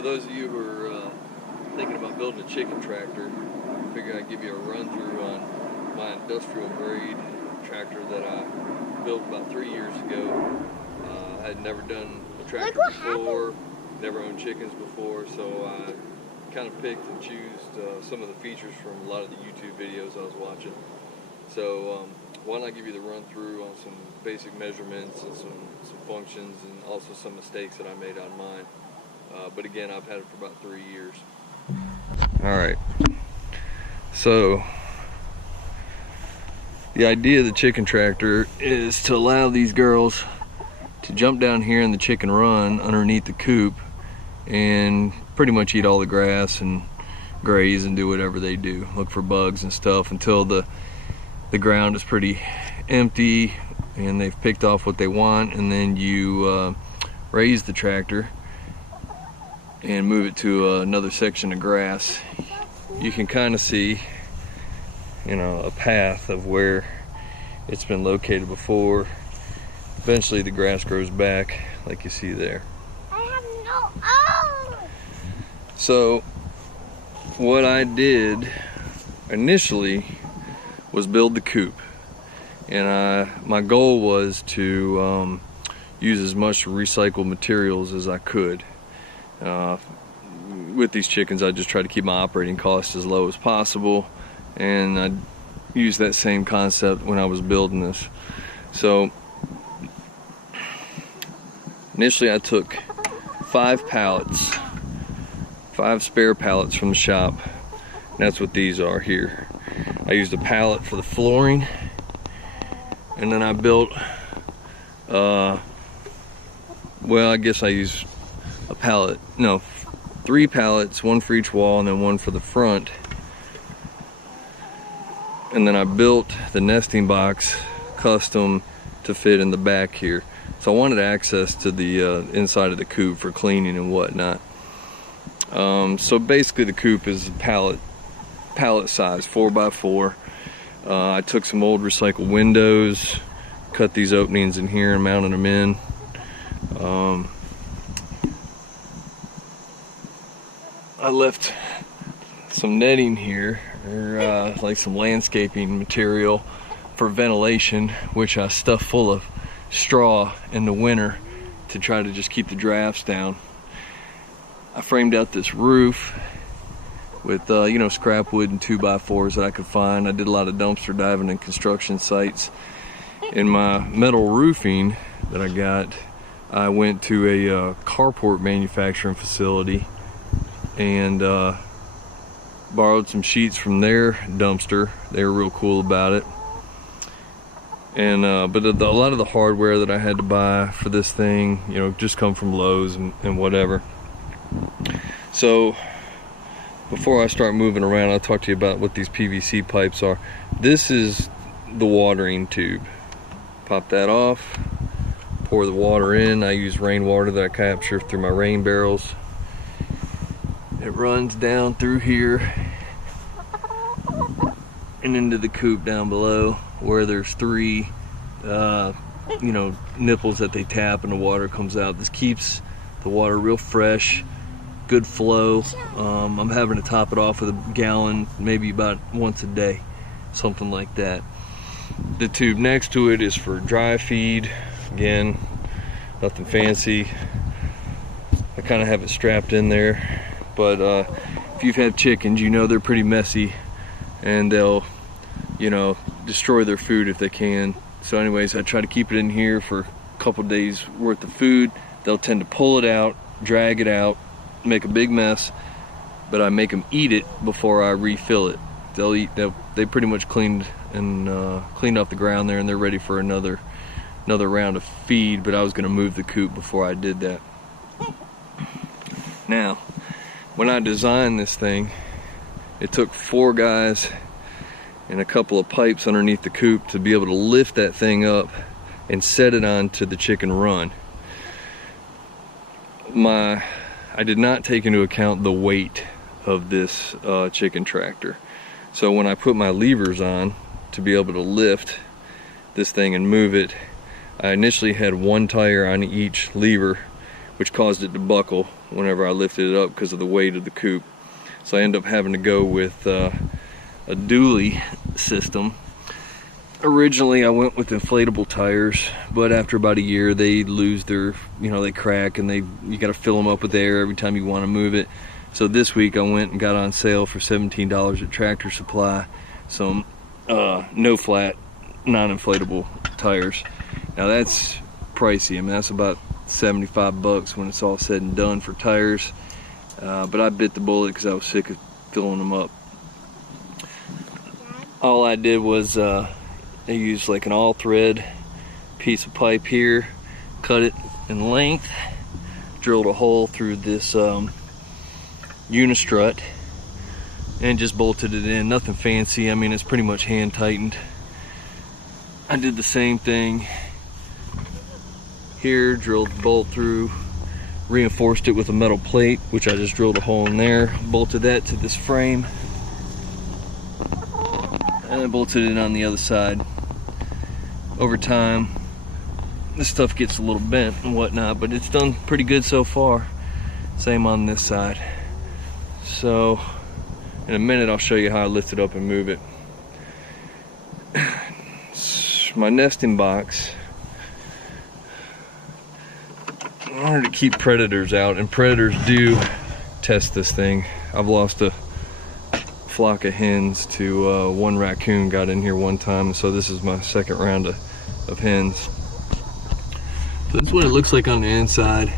For those of you who are thinking about building a chicken tractor, I figured I'd give you a run through on my industrial grade tractor that I built about 3 years ago. I had never done a tractor before, never owned chickens before, so I kind of picked and chose some of the features from a lot of the YouTube videos I was watching. So why don't I give you the run through on some basic measurements and some functions, and also some mistakes that I made on mine. But again, I've had it for about 3 years. Alright, so the idea of the chicken tractor is to allow these girls to jump down here in the chicken run underneath the coop and pretty much eat all the grass and graze and do whatever they do. Look for bugs and stuff until the ground is pretty empty and they've picked off what they want, and then you raise the tractor and move it to another section of grass. You can kind of see, you know, a path of where it's been located before. Eventually the grass grows back like you see there. I have no. Oh! So what I did initially was build the coop, and my goal was to use as much recycled materials as I could. With these chickens, I just try to keep my operating costs as low as possible, and I used that same concept when I was building this. So initially I took 5 pallets, 5 spare pallets from the shop, and that's what these are here. I used a pallet for the flooring, and then I built well, I guess I used a pallet, no, 3 pallets, 1 for each wall and then 1 for the front. And then I built the nesting box custom to fit in the back here. So I wanted access to the inside of the coop for cleaning and whatnot. So basically the coop is a pallet size, 4x4. I took some old recycled windows, cut these openings in here and mounted them in. I left some netting here, or like some landscaping material for ventilation, which I stuffed full of straw in the winter to try to just keep the drafts down. I framed out this roof with you know, scrap wood and 2x4s that I could find. I did a lot of dumpster diving and construction sites. In my metal roofing that I got, I went to a carport manufacturing facility and borrowed some sheets from their dumpster. They were real cool about it. And but a lot of the hardware that I had to buy for this thing, you know, just come from Lowe's and whatever. So before I start moving around, I'll talk to you about what these PVC pipes are. This is the watering tube. Pop that off, pour the water in. I use rainwater that I capture through my rain barrels. It runs down through here and into the coop down below, where there's 3 you know, nipples that they tap and the water comes out. This keeps the water real fresh, good flow. I'm having to top it off with a gallon maybe about once a day, something like that. The tube next to it is for dry feed. Again, nothing fancy. I kind of have it strapped in there. But if you've had chickens, you know they're pretty messy, and they'll, you know, destroy their food if they can. So anyways, I try to keep it in here for a couple days worth of food. They'll tend to pull it out, drag it out, make a big mess, but I make them eat it before I refill it. They'll eat. They pretty much cleaned off the ground there, and they're ready for another round of feed. But I was going to move the coop before I did that. Now, when I designed this thing, it took 4 guys and a couple of pipes underneath the coop to be able to lift that thing up and set it onto the chicken run. I did not take into account the weight of this chicken tractor. So when I put my levers on to be able to lift this thing and move it, I initially had 1 tire on each lever, which caused it to buckle whenever I lifted it up because of the weight of the coupe. So I ended up having to go with a dually system. Originally I went with inflatable tires, but after about a year they lose their, they crack, and you got to fill them up with air every time you want to move it. So this week I went and got on sale for $17 at Tractor Supply some no flat, non-inflatable tires. Now that's pricey. I mean, that's about 75 bucks when it's all said and done for tires. But I bit the bullet because I was sick of filling them up. All I did was I used like an all thread piece of pipe here, cut it in length, drilled a hole through this unistrut, and just bolted it in. Nothing fancy. I mean, it's pretty much hand tightened. I did the same thing here, drilled the bolt through, reinforced it with a metal plate, which I just drilled a hole in there, bolted that to this frame, and then bolted it on the other side. Over time, this stuff gets a little bent and whatnot, but it's done pretty good so far. Same on this side. So in a minute I'll show you how I lift it up and move it. My nesting box, in order to keep predators out, and predators do test this thing. I've lost a flock of hens to one raccoon got in here one time, so this is my second round of hens. So that's what it looks like on the inside.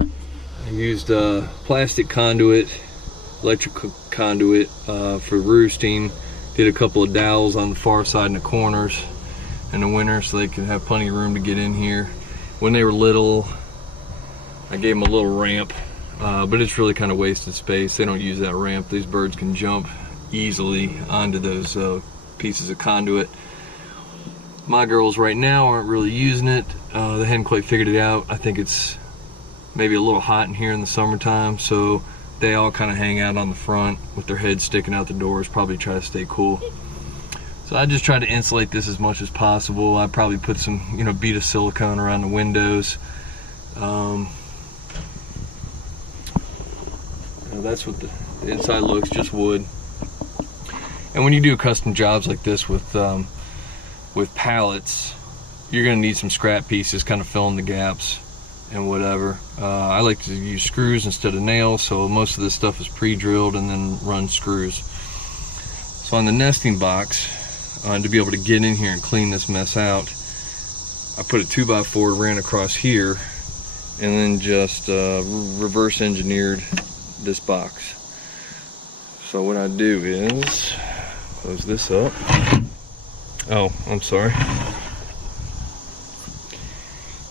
I used plastic conduit, electrical conduit for roosting. Did a couple of dowels on the far side and the corners in the winter so they could have plenty of room to get in here. When they were little, I gave them a little ramp, but it's really kind of wasted space. They don't use that ramp. These birds can jump easily onto those pieces of conduit. My girls right now aren't really using it. They hadn't quite figured it out. I think it's maybe a little hot in here in the summertime, so they all kind of hang out on the front with their heads sticking out the doors, probably try to stay cool. So I just try to insulate this as much as possible. I probably put some, bead of silicone around the windows. That's what the inside looks, just wood. And when you do custom jobs like this with pallets, you're gonna need some scrap pieces, kind of fill in the gaps and whatever. I like to use screws instead of nails, so most of this stuff is pre-drilled and then run screws. So on the nesting box, to be able to get in here and clean this mess out, I put a 2x4, ran across here, and then just reverse engineered this box. So what I do is close this up. Oh, I'm sorry.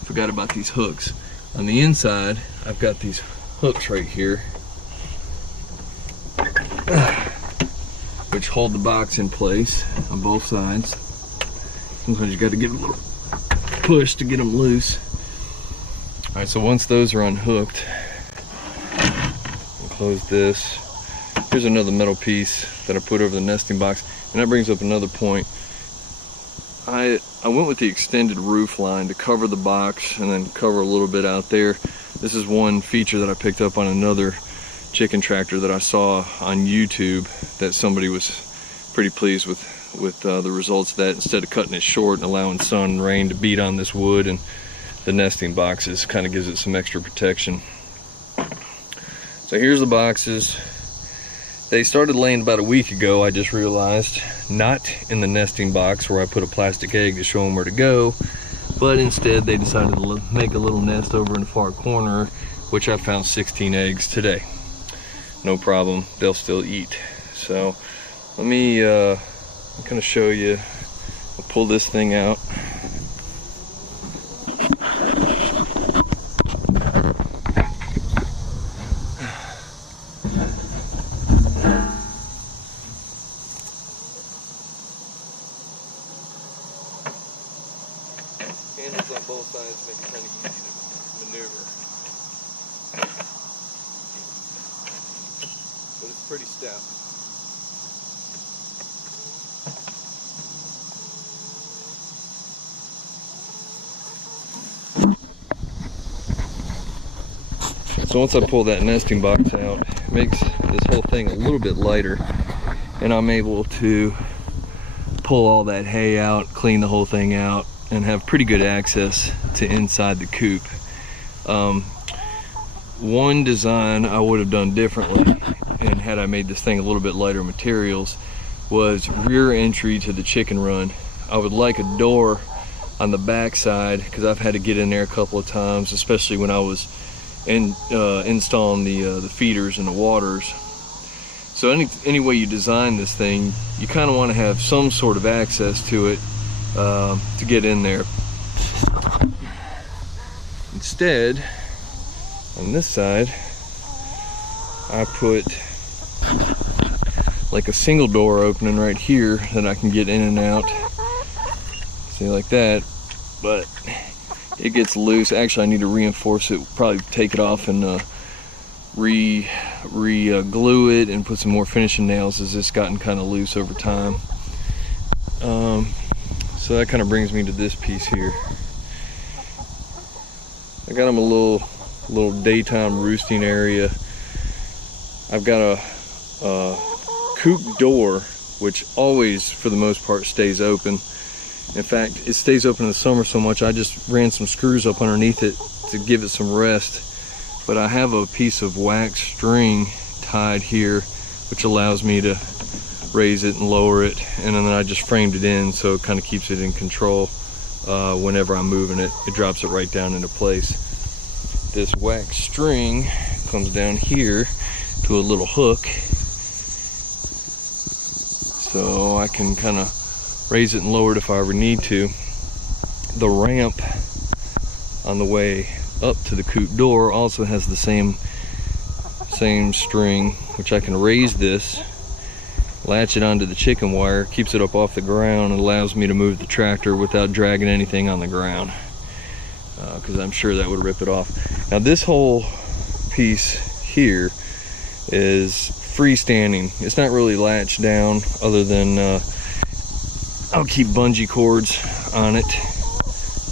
Forgot about these hooks. On the inside, I've got these hooks right here, which hold the box in place on both sides. Sometimes you got to give it a little push to get them loose. All right, so once those are unhooked, I'll close this. Here's another metal piece that I put over the nesting box, and that brings up another point. I went with the extended roof line to cover the box and then cover a little bit out there. This is one feature that I picked up on another chicken tractor that I saw on YouTube, that somebody was pretty pleased with the results of that. Instead of cutting it short and allowing sun and rain to beat on this wood and the nesting boxes, kind of gives it some extra protection. So here's the boxes. They started laying about a week ago, I just realized. Not in the nesting box where I put a plastic egg to show them where to go, but instead they decided to make a little nest over in the far corner, which I found 16 eggs today. No problem, they'll still eat. So let me kind of show you. I'll pull this thing out. Handles on both sides make it kind of easy to maneuver. But it's pretty stout. So once I pull that nesting box out, it makes this whole thing a little bit lighter, and I'm able to pull all that hay out, clean the whole thing out, and have pretty good access to inside the coop. One design I would have done differently, and had I made this thing a little bit lighter materials, was rear entry to the chicken run. I would like a door on the back side, because I've had to get in there a couple of times, especially when I was installing the feeders and the waters. So any way you design this thing, you kind of want to have some sort of access to it to get in there. Instead, on this side, I put like a single door opening right here that I can get in and out. See, like that, but it gets loose. Actually, I need to reinforce it, probably take it off and glue it and put some more finishing nails, as it's gotten kind of loose over time. So that kind of brings me to this piece here. I got them a little daytime roosting area. I've got a coop door, which always, for the most part, stays open. In fact, it stays open in the summer so much, I just ran some screws up underneath it to give it some rest. But I have a piece of wax string tied here, which allows me to raise it and lower it, and then I just framed it in so it kind of keeps it in control. Whenever I'm moving it, it drops it right down into place. This wax string comes down here to a little hook, so I can kind of raise it and lower it if I ever need to. The ramp on the way up to the coop door also has the same string, which I can raise this, latch it onto the chicken wire, keeps it up off the ground, and allows me to move the tractor without dragging anything on the ground, because I'm sure that would rip it off. Now this whole piece here is freestanding. It's not really latched down, other than I'll keep bungee cords on it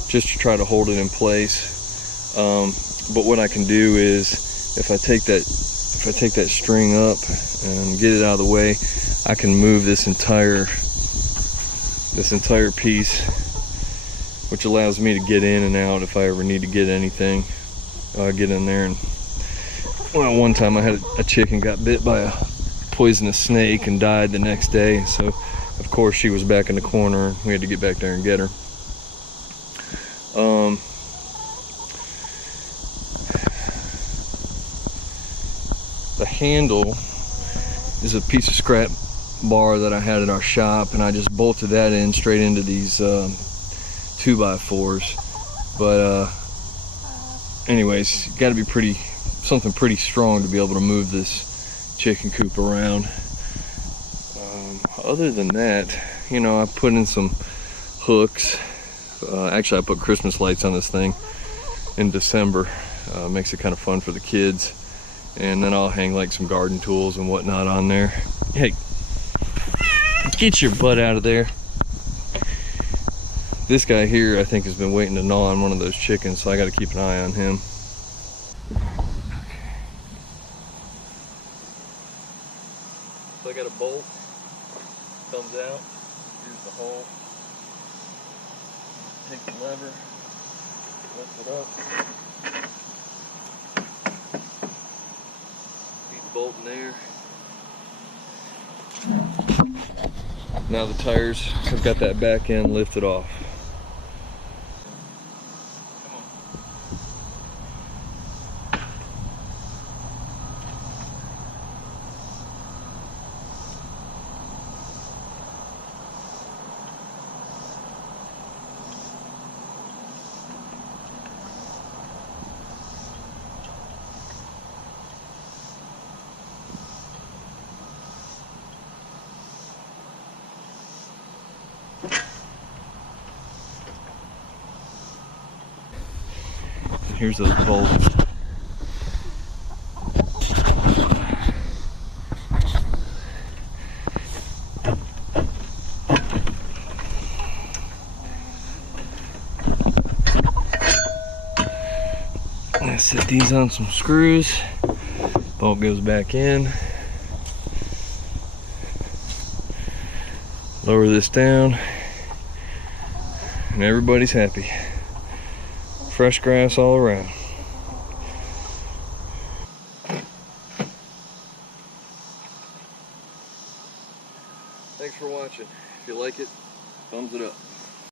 just to try to hold it in place. But what I can do is, if I take that string up and get it out of the way, I can move this entire piece, which allows me to get in and out if I ever need to get anything. Get in there. And well, one time I had a chicken got bit by a poisonous snake and died the next day, so of course she was back in the corner and we had to get back there and get her. The handle is a piece of scrap bar that I had at our shop, and I just bolted that in straight into these 2x4s. But anyways, got to be something pretty strong to be able to move this chicken coop around. Other than that, you know, I put in some hooks. Actually, I put Christmas lights on this thing in December. Makes it kind of fun for the kids. And then I'll hang like some garden tools and whatnot on there. Hey, get your butt out of there. This guy here, I think, has been waiting to gnaw on one of those chickens, so I got to keep an eye on him. So I got a bolt, comes out, here's the hole. Take the lever, lift it up. Bolt in there. Now the tires have got that back end lifted off. Here's those bolts. Set these on some screws. Bolt goes back in. Lower this down. And everybody's happy. Fresh grass all around. Thanks for watching. If you like it, thumbs it up.